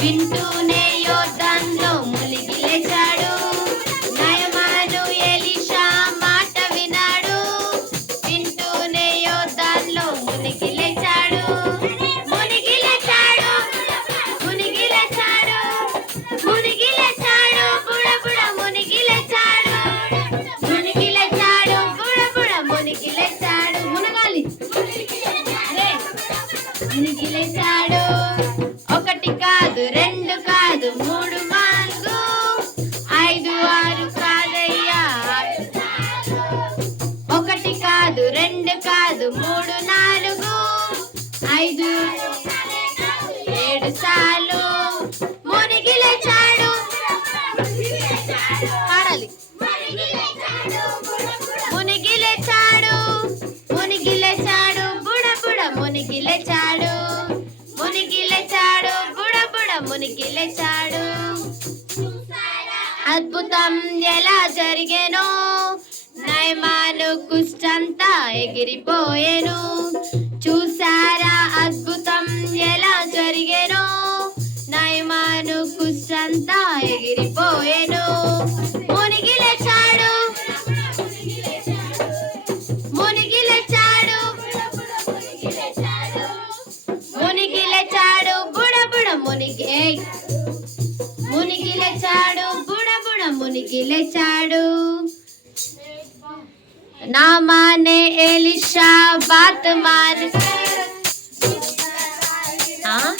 వింటూనే యోర్దానులో మునిగి లేచాడు. నయమాను ఎలీషా మాట విన్నాడు. వింటూనే యోర్దానులో మునిగి లేచాడు. మునిగి లేచాడు, మునిగి లేచాడు, మునిగి లేచాడు, బుడబుడ మునిగి లేచాడు. మునిగి లేచాడు, బుడబుడ మునిగి లేచాడు. మునగాలి, మునిగి లేచాడు. ఒకటి కాదు, రెండు కాదు, మూడు నాలుగు ఐదు ఆరు కాదయ్యా. ఒకటి కాదు, రెండు కాదు, మూడు నాలుగు ఐదు ఏడు సార్లు మునిగి లేచాడు. పాడాలి. మునిగి లేచాడు, మునిగి లేచాడు, బుడబుడ మునిగి లేచాడు. మునిగి లేచాడు, బుడబుడ మునిగి లేచాడు. అద్భుతం ఎలా జరిగేనో, నయమాను కుష్టంతా ఎగిరిపోయేను. చూసారా అద్భుతం ఎలా జరిగేనో, నయమాను కుష్టంతా ఎగిరిపోయేను. మునిగి లేచాడు, మునిగి లేచాడు, మునిగి లేచాడు, బుడబుడ మునిగి మునిగి లేచాడు, బుడబుడ మునిగి లేచాడు. ना माने एलिशा बात मान। हाँ